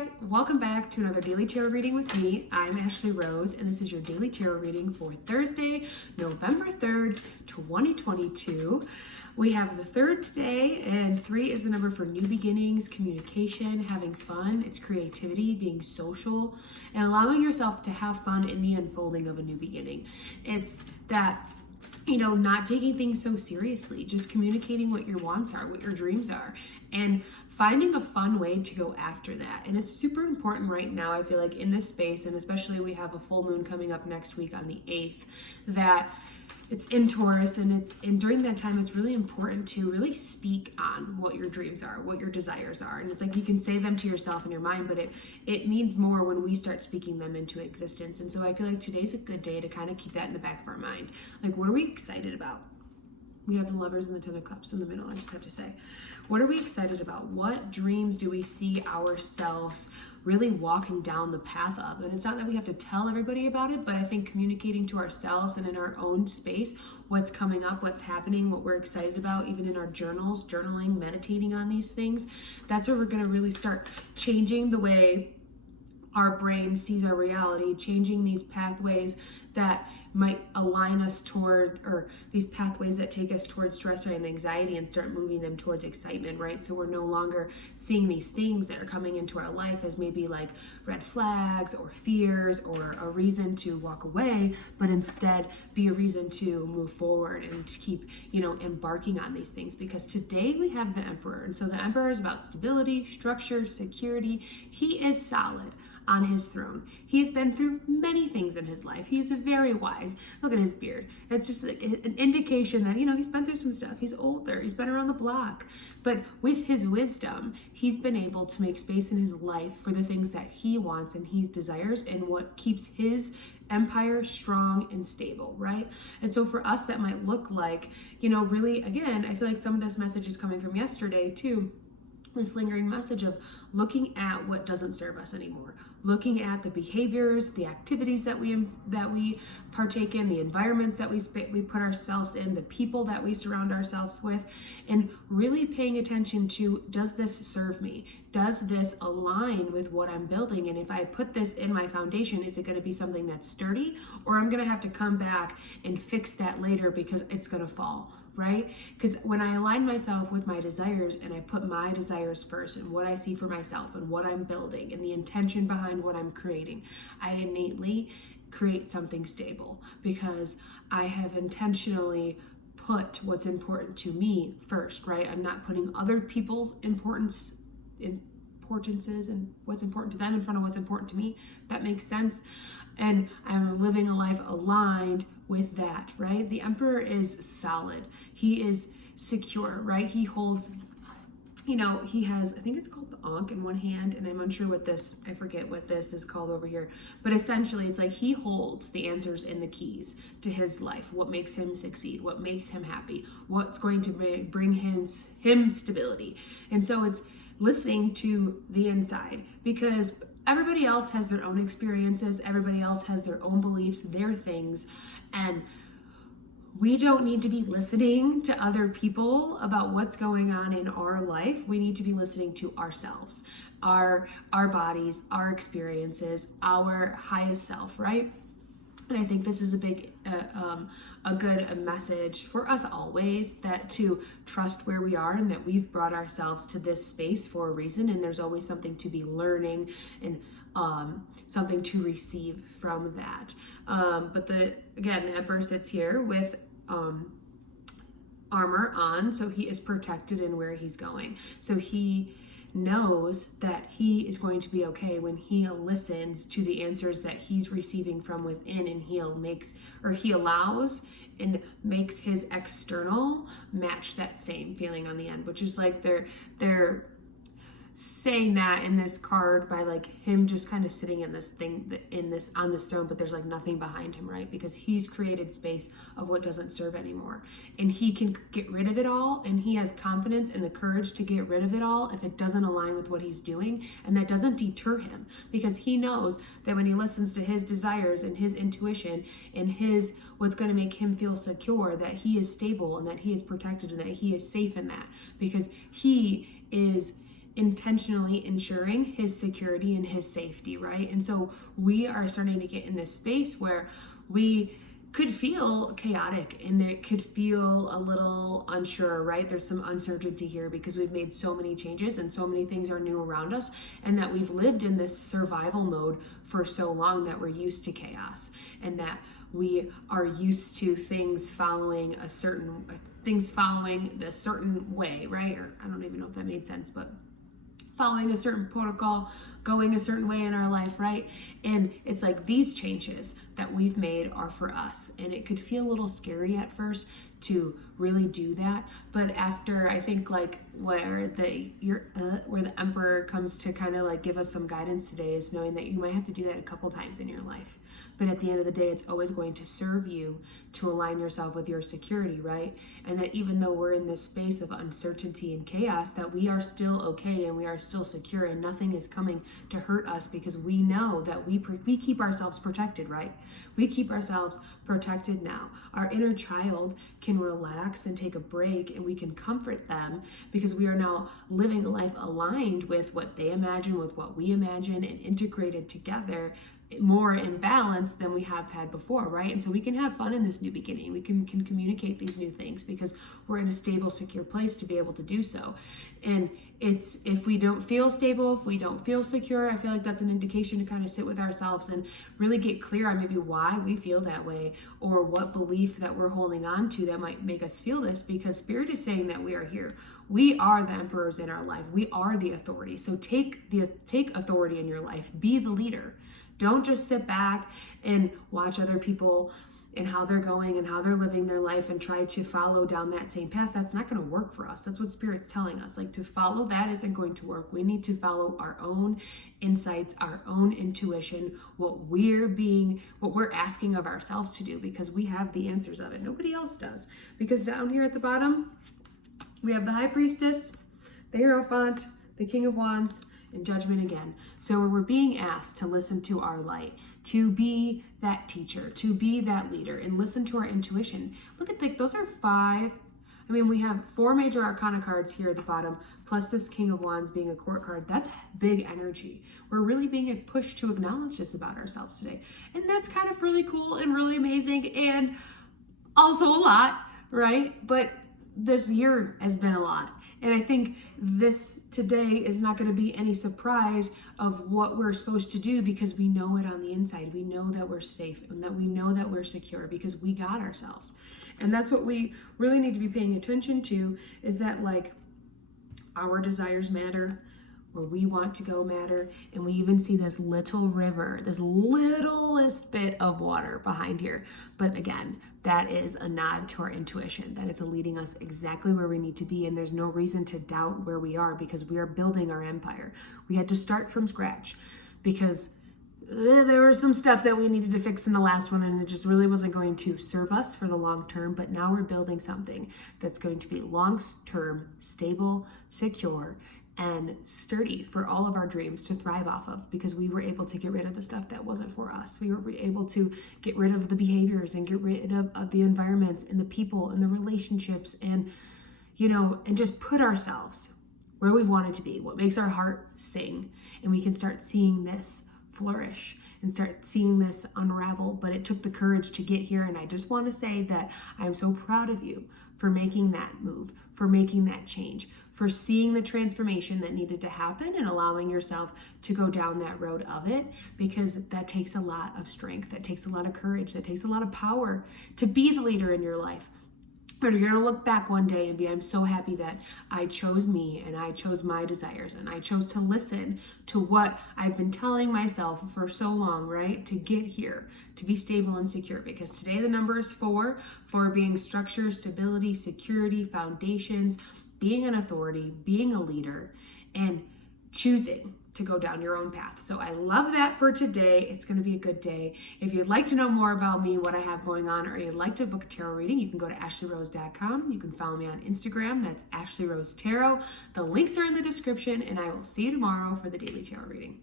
guys, welcome back to another Daily Tarot reading with me. I'm Ashley Rose, and this is your Daily Tarot reading for Thursday, November 3rd, 2022. We have the 3rd today, and 3 is the number for new beginnings, communication, having fun. It's creativity, being social, and allowing yourself to have fun in the unfolding of a new beginning. It's that, not taking things so seriously, just communicating what your wants are, what your dreams are, and finding a fun way to go after that. And it's super important right now, I feel like, in this space, and especially we have a full moon coming up next week on the 8th, that it's in Taurus, and during that time, it's really important to really speak on what your dreams are, what your desires are. And it's like you can say them to yourself in your mind, but it means more when we start speaking them into existence. And so I feel like today's a good day to kind of keep that in the back of our mind. Like, what are we excited about? We have the Lovers and the Ten of Cups in the middle, I just have to say. What are we excited about? What dreams do we see ourselves really walking down the path of? And it's not that we have to tell everybody about it, but I think communicating to ourselves and in our own space what's coming up, what's happening, what we're excited about, even in our journals, journaling, meditating on these things, that's where we're going to really start changing the way our brain sees our reality, changing these pathways that might align us toward, or these pathways that take us towards stress and anxiety, and start moving them towards excitement, right? So we're no longer seeing these things that are coming into our life as maybe like red flags or fears or a reason to walk away, but instead be a reason to move forward and to keep, embarking on these things. Because today we have the Emperor. And so the Emperor is about stability, structure, security. He is solid on his throne. He has been through many things in his life. He is very wise. Look at his beard. It's just like an indication that, he's been through some stuff. He's older. He's been around the block. But with his wisdom, he's been able to make space in his life for the things that he wants and he desires, and what keeps his empire strong and stable, right? And so for us, that might look like, really, again, I feel like some of this message is coming from yesterday too. This lingering message of looking at what doesn't serve us anymore, looking at the behaviors, the activities that we partake in, the environments that we put ourselves in, the people that we surround ourselves with, and really paying attention to, does this serve me? Does this align with what I'm building? And if I put this in my foundation, is it going to be something that's sturdy, or I'm going to have to come back and fix that later because it's going to fall? Right? Because when I align myself with my desires and I put my desires first and what I see for myself and what I'm building and the intention behind what I'm creating, I innately create something stable because I have intentionally put what's important to me first, right? I'm not putting other people's importances and what's important to them in front of what's important to me. That makes sense. And I'm living a life aligned with that, right? The Emperor is solid. He is secure, right? He holds, he has, I think it's called the Ankh in one hand, and I'm unsure I forget what this is called over here. But essentially, it's like he holds the answers and the keys to his life, what makes him succeed, what makes him happy, what's going to bring him stability. And so it's listening to the inside, because everybody else has their own experiences, everybody else has their own beliefs, their things, and we don't need to be listening to other people about what's going on in our life. We need to be listening to ourselves, our bodies, our experiences, our highest self, right? And I think this is a big, a good message for us always, that to trust where we are and that we've brought ourselves to this space for a reason, and there's always something to be learning and something to receive from that. But the Emperor sits here with armor on, so he is protected in where he's going. So he knows that he is going to be okay when he listens to the answers that he's receiving from within, and he allows and makes his external match that same feeling on the end, which is like they're saying that in this card by like him just kind of sitting in this thing, on this throne, but there's like nothing behind him, right? Because he's created space of what doesn't serve anymore, and he can get rid of it all, and he has confidence and the courage to get rid of it all if it doesn't align with what he's doing. And that doesn't deter him, because he knows that when he listens to his desires and his intuition and what's going to make him feel secure, that he is stable and that he is protected and that he is safe in that, because he is intentionally ensuring his security and his safety, right? And so we are starting to get in this space where we could feel chaotic and it could feel a little unsure, right? There's some uncertainty here because we've made so many changes and so many things are new around us, and that we've lived in this survival mode for so long that we're used to chaos, and that we are used to things following the certain way, right? Or I don't even know if that made sense, but following a certain protocol, going a certain way in our life, right? And it's like these changes that we've made are for us. And it could feel a little scary at first to really do that. But after, I think, like where the Emperor comes to kind of like give us some guidance today is knowing that you might have to do that a couple times in your life. But at the end of the day, it's always going to serve you to align yourself with your security, right? And that even though we're in this space of uncertainty and chaos, that we are still okay and we are still secure and nothing is coming to hurt us, because we know that we keep ourselves protected, right? We keep ourselves protected now. Our inner child can relax and take a break, and we can comfort them because we are now living a life aligned with what they imagine, with what we imagine, and integrated together more in balance than we have had before, right? And so we can have fun in this new beginning. We can communicate these new things because we're in a stable, secure place to be able to do so. And it's, if we don't feel stable, if we don't feel secure, I feel like that's an indication to kind of sit with ourselves and really get clear on maybe why we feel that way, or what belief that we're holding on to that might make us feel this, because Spirit is saying that we are here. We are the emperors in our life. We are the authority. So take authority in your life. Be the leader. Don't just sit back and watch other people and how they're going and how they're living their life and try to follow down that same path. That's not going to work for us. That's what Spirit's telling us. Like, to follow that isn't going to work. We need to follow our own insights, our own intuition, what we're asking of ourselves to do, because we have the answers of it. Nobody else does. Because down here at the bottom, we have the High Priestess, the Hierophant, the King of Wands, and Judgment again. So we're being asked to listen to our light, to be that teacher, to be that leader, and listen to our intuition. Look at those are 5. I mean, we have 4 major arcana cards here at the bottom, plus this King of Wands being a court card. That's big energy. We're really being pushed to acknowledge this about ourselves today. And that's kind of really cool and really amazing, and also a lot, right? But this year has been a lot. And I think this today is not going to be any surprise of what we're supposed to do, because we know it on the inside. We know that we're safe and that we know that we're secure because we got ourselves. And that's what we really need to be paying attention to, is that, like, our desires matter, where we want to go matter. And we even see this little river, this littlest bit of water behind here. But again, that is a nod to our intuition, that it's leading us exactly where we need to be. And there's no reason to doubt where we are, because we are building our empire. We had to start from scratch because there was some stuff that we needed to fix in the last one, and it just really wasn't going to serve us for the long term. But now we're building something that's going to be long-term, stable, secure, and sturdy for all of our dreams to thrive off of, because we were able to get rid of the stuff that wasn't for us. We were able to get rid of the behaviors and get rid of the environments and the people and the relationships, and, and just put ourselves where we wanted to be, what makes our heart sing. And we can start seeing this flourish and start seeing this unravel. But it took the courage to get here. And I just want to say that I'm so proud of you for making that move, for making that change, for seeing the transformation that needed to happen and allowing yourself to go down that road of it, because that takes a lot of strength, that takes a lot of courage, that takes a lot of power to be the leader in your life. But you're going to look back one day and be, I'm so happy that I chose me and I chose my desires and I chose to listen to what I've been telling myself for so long, right? To get here, to be stable and secure. Because today the number is 4 being structure, stability, security, foundations, being an authority, being a leader, and choosing to go down your own path. So I love that for today. It's going to be a good day. If you'd like to know more about me, what I have going on, or you'd like to book a tarot reading, you can go to ashleyrose.com. You can follow me on Instagram. That's Ashley Rose Tarot. The links are in the description, and I will see you tomorrow for the daily tarot reading.